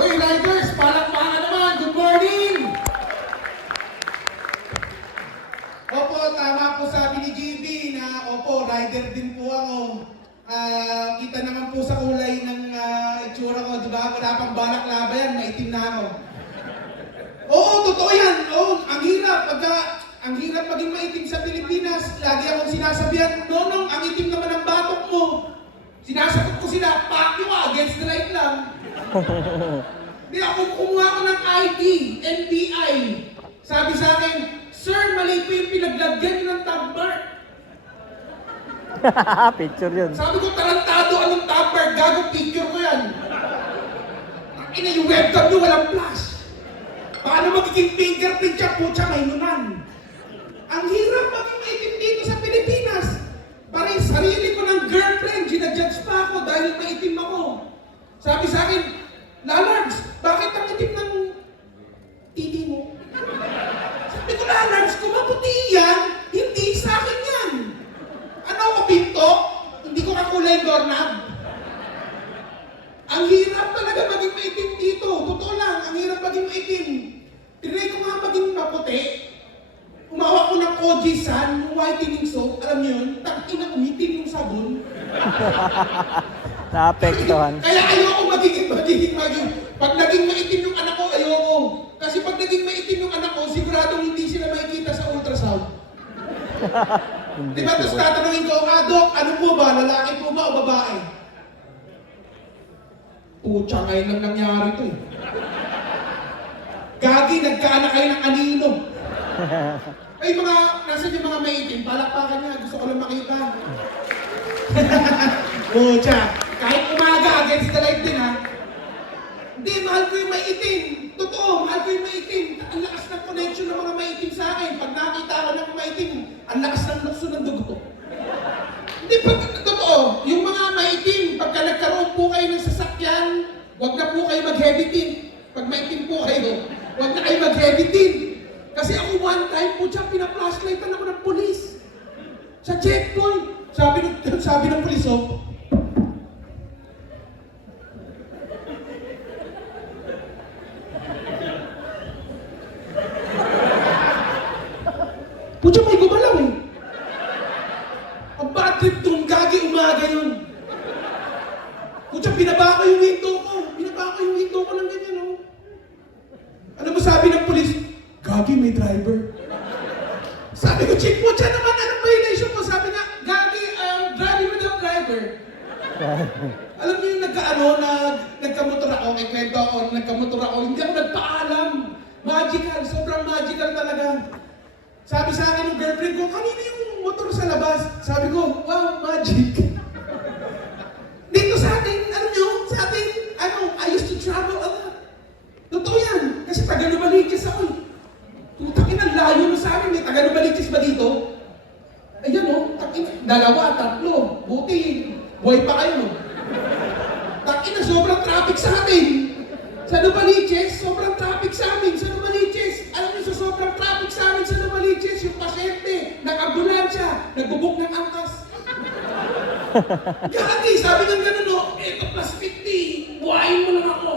Hoy, Riders! Palakpakan naman! Good morning! Opo, tama po sabi ni GB na opo, rider din po ako. Kita naman po sa kulay ng itsura ko, di ba? Wala pang balak laba yan, maitim na ako. Oo, totoo yan. Oo, ang hirap maging maitim sa Pilipinas. Lagi akong sinasabihan, Nonong, ang itim naman ang batok mo. Sinasagot ko sila, paki mo, against the light lang. Di ako kumuha ko ng ID, NBI. Sabi sa akin, Sir, mali po yung pinaglagyan ng tab mark. Picture yun. Sabi ko, tarantado anong tab mark, gago picture ko yan. Ina, yung webcam nyo walang flash. Paano magiging fingerprint siya, putya, may nunan. Ang hirap maging maitim dito sa Pilipinas. Parang sarili ko ng girlfriend, ginajudge pa ako dahil maitim ako. Sabi sa akin, Lalards, bakit ang itim ng titi mo? Sabi ko, Lalards, kung maputi yan, hindi sa akin yan. Ano ako, pinto? Hindi ko kakulay doorknob. Ang hirap talaga maging maitim dito. Totoo lang, ang hirap maging maitim. Tinry ko nga maging maputi. Umawak ko ng Koji-san, yung whitening soap, alam niyo yun, tangina umitim yung sabon. Naapektuhan. Kaya ayoko magiging. Pag naging maitim yung anak ko, ayoko. Kasi pag naging maitim yung anak ko, siguradong hindi sila makikita sa ultrasound. Diba? Tapos tatanungin ko, Dok, ano po ba? Lalaki po ba o babae? Pucha, ngayon lang nangyari ito eh. Gagi, nagkaanak kayo ng anino. Ay nasan yung mga maitim? Palakpakan niya, gusto ko lang makita. Pucha, kahit umaga, against the light din ha. Hindi, mahal ko yung maitim. Totoo, mahal ko yung maitim. Ang lakas ng connection ng mga maitim sa akin. Pag nakita ko ng maitim, ang lakas ng lukso ng dugo. Hindi, totoo, yung mga maitim, pagka nagkaroon po kayo ng sasakyan, huwag na po kayo mag-heavy tin. Pag maitim po kayo, huwag na kayo mag-heavy tin. Kasi ako one time po siya, pina-flashlightan ako ng polis. Sa checkpoint. Sabi ng polis, oh, Pucha, may gumalaw eh. Ang bad trip doon, gagi umaga yun. Pucha, binaba ko yung window ko. Binaba ko yung window ko ng ganyan, oh. Ano ba sabi ng polis? Gagi, may driver. Sabi ko, Chief, pucha naman, anong violation mo? Sabi nga, Gagi, driving without driver. Alam niyo yung nagkamotor ako, may kwento ako, nagkamotor ako, hindi ako nagpaalam. Magical, sobrang magical talaga. Sabi sa akin ng girlfriend ko, kanina yung motor sa labas. Sabi ko, wow, magic. Dito sa atin, I used to travel a lot. Totoo yan, kasi taga-Lumaliches ako eh. Tutakin ang layo mo sa amin, may taga-Lumaliches ba dito? Ayan o, dalawa, tatlo. Buti, buhay pa kayo. Takin na sobrang traffic sa atin. Sa Lumaliches, sobrang traffic sa amin. Sa Lumaliches, alam niyo sa sobrang traffic sa amin sa Lumaliches, yung pasyente, nag-ambulansya, nagbubuk ng angkas. Gagi, sabi ng gano'n, no, eto plus 50, buhayin mo lang ako.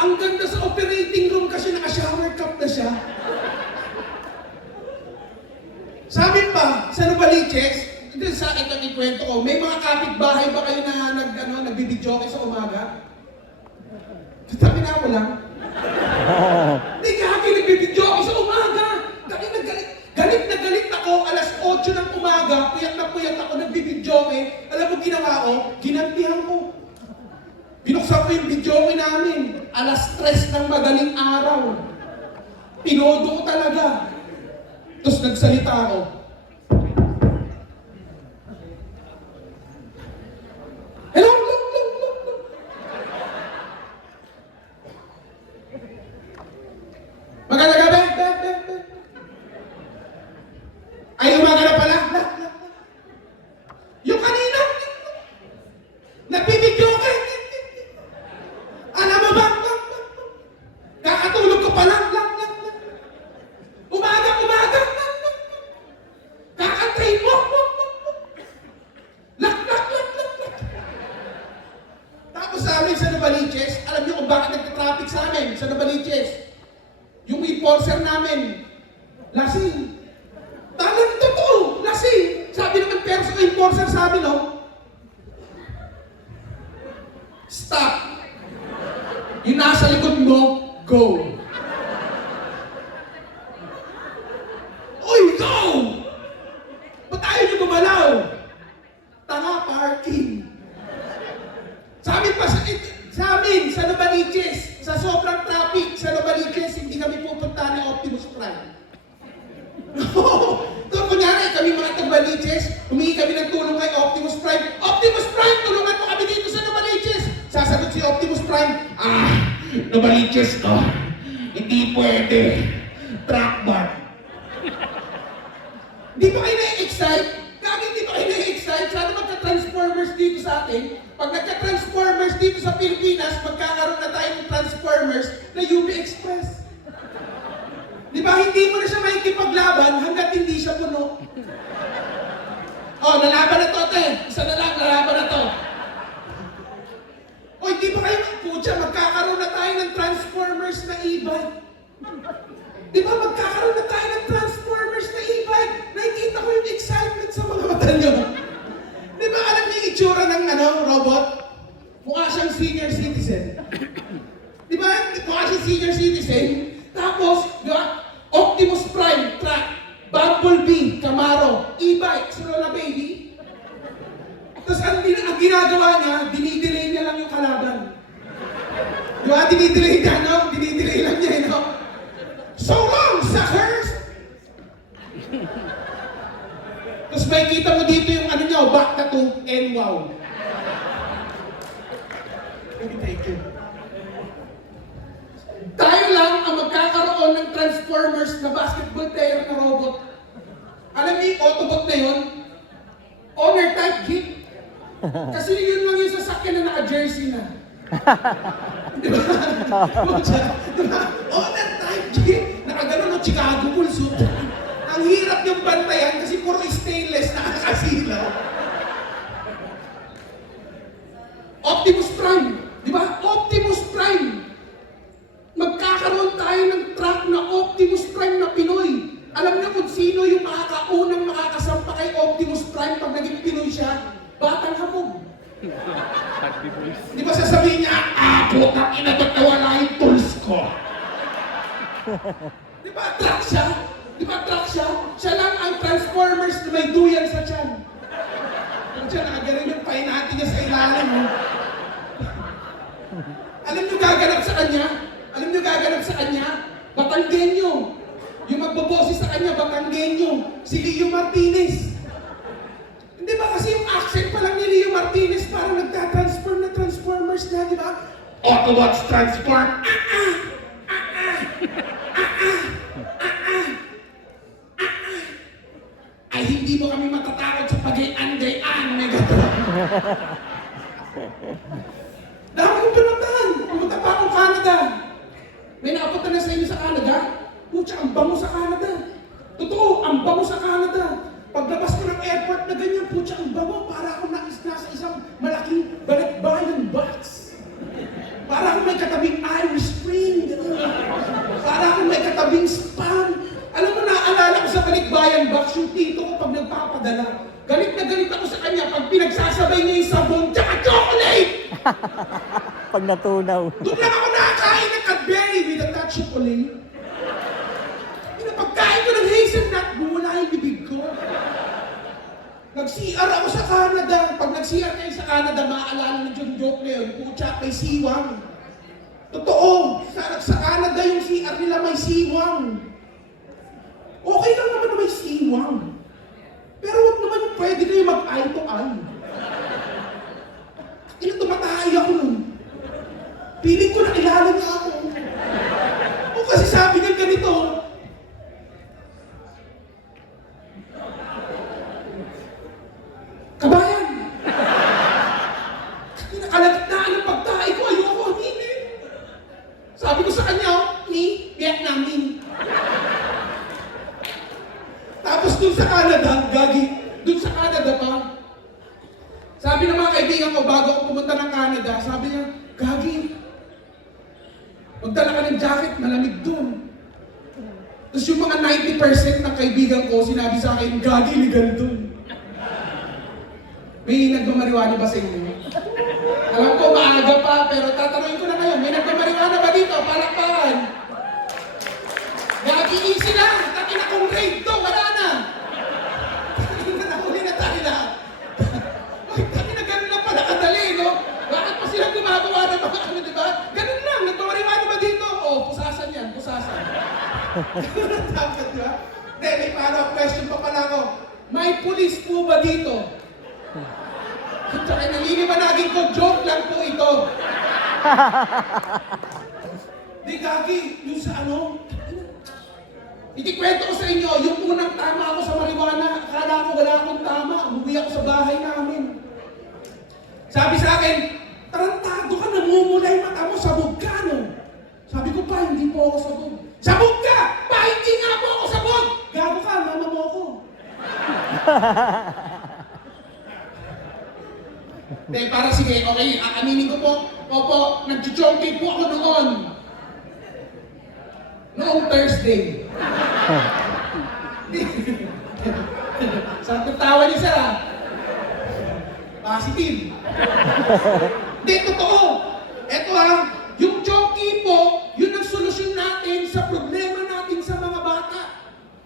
Ang ganda sa operating room kasi naka-shower cup na siya. Sabi pa, sa Lumaliches, sa itong ikwento ko, may mga kapitbahay ba kayo na nagbibidyo kayo sa umaga? Sabi na ako lang. Hindi gagi, nagbibidyo ako sa umaga. Galit na galit ako, alas 8 ng umaga, puyat na ako, nagbibidyo eh. Alam mo ginawa ko? Ginantihan ko. Binuksan ko yung video namin. Alas 3 ng madaling araw. Pinodo ko talaga. Tapos nagsalita ako. Hello. Maganda gabi. Ay, umaga na pala. Yung kanina, nagbibidyo ka. Alam mo ba? Kakatulog ko pa lang. Umaga. Kakatrain mo. Lak. Tapos sa amin sa Novaliches, alam niyo kung bakit nagka-traffic sa amin sa Novaliches? Yung enforcer namin, lasing. Talagang totoo, lasing. Sabi naman pero sa enforcer sa amin, no? Stop. Yung nasa likod mo, go. Oy, go! Ba't ayaw niyo gumalaw? Tanga, parking. Sa amin, sa Novaliches, sa sobrang traffic sa Novaliches, hindi kami pupunta ng Optimus Prime. So, kunyari, kami mga Novaliches, humingi kami ng tulong kay Optimus Prime. Optimus Prime, tulungan mo kami dito sa Novaliches. Sasagot si Optimus Prime, Novaliches to. Hindi pwede. Truck ban. Di ba kayo na-excite? Kami di ba kayo na-excite? Sana magka-transformers dito sa atin. Pag nagka-transformers dito sa Pilipinas, magkakaroon na tayo ng transformers na UP Express. Di ba hindi mo na siya makikipaglaban hanggat hindi siya puno? Oh, lalaban na to, te. Isa na lang, lalaban na to. O, hindi ba kayo putya, magkakaroon na tayo ng transformers na e-bike? Di ba magkakaroon na tayo ng transformers na e-bike? Nakikita ko yung excitement sa mga mata nyo. Di ba alam niyo yung itsura ng robot? Mukha siyang senior citizen. Di ba? Mukha siyang senior citizen. Tapos, di ba? Optimus Prime, truck, Bumblebee, Camaro, e-bike, Sorola Baby. Tapos ang ginagawa niya, dinidelay niya lang yung kalaban. Di ba? Dinidelay niya, no? Dinidelay lang niya, no? So long, suckers! Tapos may kita mo dito yung ano niya, back na to, and wow. Thank you. Tayo lang ang magkakaroon ng Transformers na basketball player na robot. Alam niyo yung Autobot na yun? Honor type geek. Kasi yun lang yung sasakyan na naka-jersey na. Di ba? Di ba? Honor type geek. Nakagano ng Chicago Bulls. Ang hirap yung bantayan kasi puro stainless na nakasilaw. Optimus Prime. Di ba? Optimus Prime. Magkakaroon tayo ng truck na Optimus Prime na Pinoy. Alam niyo kung sino yung makakaunang makakasampa kay Optimus Prime pag naging Pinoy siya? Batang Hamog. Di ba sasabihin niya, putang ina, ba't nawala yung tools ko? Di ba truck siya? Di ba truck siya? Siya lang ang Transformers na may duyan sa tiyan. Kung siya nakagaling yung pain natin niya sa ilalim. Alam niyo gaganap sa kanya? Alam niyo gaganap sa kanya? Batanggenyo. Yung magboboses sa kanya, Batanggenyo. Si Leo Martinez. Hindi ba kasi yung accent pa lang ni Leo Martinez parang nagtatransform na Transformers na, di ba? Autobots transform. Ay, hindi mo kami matatakot sa pag-i-anday-an, Megatron. Dami kong pinuntahan. Pumunta pa akong Canada. May nakapunta na sa inyo sa Canada? Putya, ang bango sa Canada. Totoo, ang bango sa Canada. Paglabas ko ng airport na ganyan, putya, ang bango. Para akong nasa isang malaking balikbayan box. Para akong may katabing Irish Spring. Para akong may katabing Spam. Alam mo, naaalala ko sa balikbayan box yung tito ko pag nagpapadala. Galit na galit ako sa kanya pag pinagsasabay niya yung sabon tsaka chocolate! Pag natunaw. Doon lang ako nakakain ng Cadbury with a touch of chocolate. Pagkain ko ng hazelnut, bumula yung bibig ko. Nag-CR ako sa Canada. Pag nag-CR kayo sa Canada, maaalala ng yung joke na yun, putya, may siwang. Totoo, sa Canada yung CR nila may siwang. Okay lang naman na may siwang. Pero wag naman yung pwede kayo mag-eye to eye. Tumatay ako nun. Piling ko na kilala niya ako. O kasi sabi niya ganito, kabayan! Kalagitnaan ng pagtae ko, ayoko, hindi. Sabi ko sa kanya, ni Vietnamese. Tapos dun sa Canada, gagi, dun sa Canada pa, pumunta ng Canada, sabi niya, Gagi, magdala ka ng jacket, malamig dun. Tapos yung mga 90% ng kaibigan ko, sinabi sa akin, Gagi, legal dun. May nagmamariwana ba sa inyo? Alam ko, maaga pa, pero tatanungin ko na ngayon, may nagmamariwana ba dito? Palakpakan. Gagi, easy lang. Taki na kong grade to, wala na. Nahuli na tayo lahat. Taki na ganun lang pala kadali, no? Bakit pa sila gumagawa ng mga ano, di ba? Ganun lang, nagmamariwana ba dito? Oh, pusasan yan, pusasan. Ganun ang dapat, di ba? Hindi, may follow-up question pa pala ako. May pulis po ba dito? At saka naliliwanagin ko, joke lang po ito. Di Gagi, yung sa ano, itikwento ko sa inyo, yung unang tama ako sa marijuana, akala ko wala akong tama, umuwi ako sa bahay namin. Sabi sa akin, tarantado ka, namumulay mata mo, sabog ka, no? Sabi ko pa, hindi po ako sabog. Sabog ka! Pa, hindi nga po ako sabog! Gago ka, mama mo ako. Hindi, para sige, okay, aaminin ko po, opo, nag-chonky po ako noon. Noong Thursday. Saan kong tawa niyo, sir, ah? Positive. Hindi, totoo. Eto, yung chonky po, yun ang solusyon natin sa problema natin sa mga bata.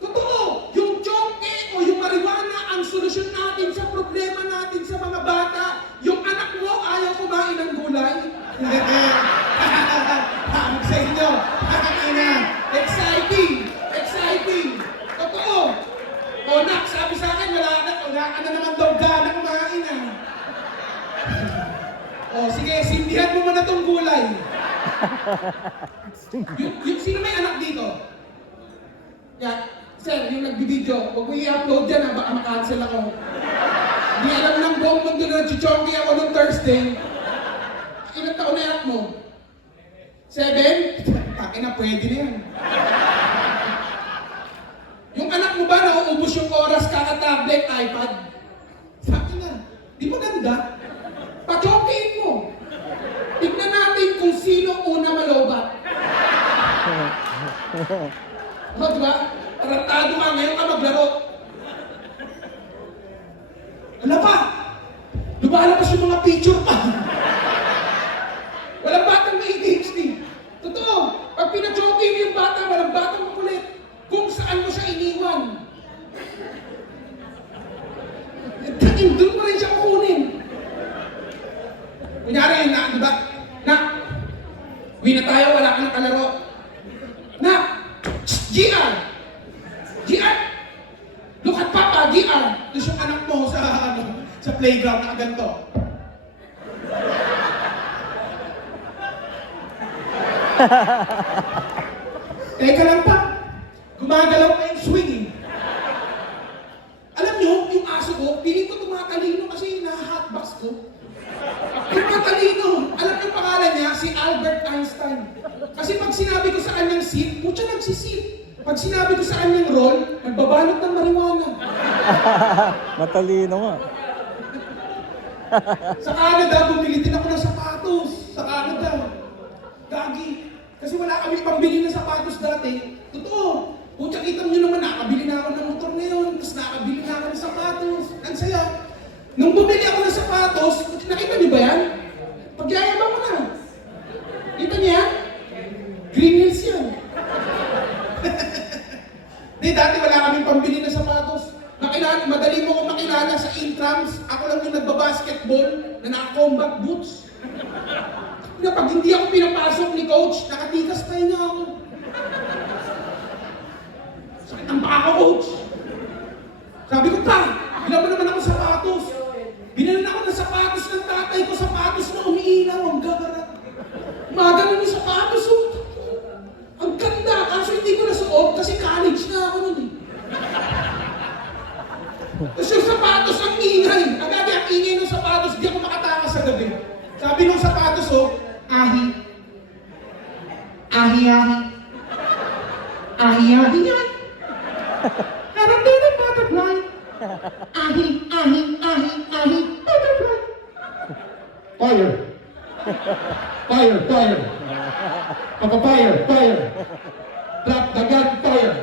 Totoo, yung chonky o yung marijuana ang solusyon natin sa problema natin sa mga bata. Yung anak mo ayaw kumain ng gulay. Tawag sa inyo. Exciting! Exciting! Totoo! O nak, sabi sa akin, wala ka na naman daw gana kumain, ah. O sige, sindihan mo muna tong gulay. Yung sino may anak dito? Sir, yung nagbibideo, huwag mo i-upload yan, baka makancel ako. Hindi alam ng buong mundo na nag-chonky ako nung Thursday. Ilang taon na anak mo? 7? Takin na, pwede na yan. Yung anak mo ba nauubos yung oras kaka-tablet, iPad? Takin na, di ba ganda? Pa-chonkiin mo. Tignan natin kung sino una malobat. O, diba? Tarantado ka, ngayon ka maglaro. Ano pa? Lumalabas yung mga picture pa. Walang batang may ADHD. Totoo, pag pinachoking mo yung bata, walang batang makulit. Kung saan mo siya iniwan. Doon mo rin siya kukunin. Kunyari, di ba? Uwi na tayo, wala ka ng kalaro. GR! GR! Look at Papa, GR! Tapos yung anak mo sa playground na ganito. Teka lang pa, gumagalaw pa yung swing, eh. Alam nyo, yung aso ko, piling ko tumatalino kasi nahahotbox ko. Tumatalino! Alam nyo pangalan niya, si Albert Einstein. Kasi pag sinabi ko sa kanyang sit, putya nagsisit. Pag sinabi ko sa kanyang roll, nagbabalot ng marijuana. Matalino nga. Sa Canada, bumili din ako ng sapatos. Sa Canada. Gagi. Kasi wala kami pambili ng sapatos dati. Totoo. Pucha, kita nyo naman, nakabili na ako ng motor ngayon. Tapos nakabili na ako ng sapatos. Ang saya. Nung bumili ako ng sapatos, nakita niyo ba yan? Pagyayabang ko na. Kita niyo yan? Green Hills yan. Di, dati wala kaming pambili ng sapatos. Madali mo ko makilala sa intrams. Ako lang yung nagbabasketball na naka-combat boots. Na pag hindi ako pinapasok ni coach, nakatikas pa niya ako. Sakit ang baka ko, coach. Sabi ko, pa, bilang mo naman ako sapatos. Binalan ako ng sapatos ng tatay ko, sapatos na umiilaw, ang gagarat. Maganon yung sapatos, oh. Ang ganda, kaso hindi ko nasuot kasi college na ako nun, eh. Tapos yung sapatos, ang ingay. Agad ang ingay ng sapatos, di ako makatakas sa gabi. Sabi ng sapatos, oh, ahi. Ahi-ahi. Ahi-ahi yan. Parang din ang butterfly. Ahi, ahi, ahi, ahi, butterfly. Fire! Fire! Fire! Papa-fire! Fire! Drop the gun! Fire!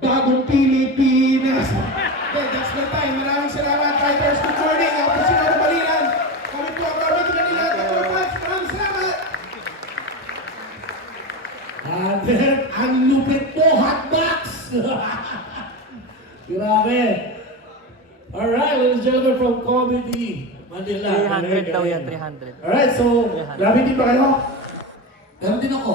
Bagong Pilipinas! Okay, that's the time. Maraming salamat, Fighters. Good morning. Ako po si Maro Balinan. Kami po ang Robert Manila. Maraming salamat! Albert, ang lupit mo, hotbox! Grabe! Alright, ladies and gentlemen from Comedy Manila. 300 daw yan, 300. Alright, so, grabe din ba kayo? Meron din ako.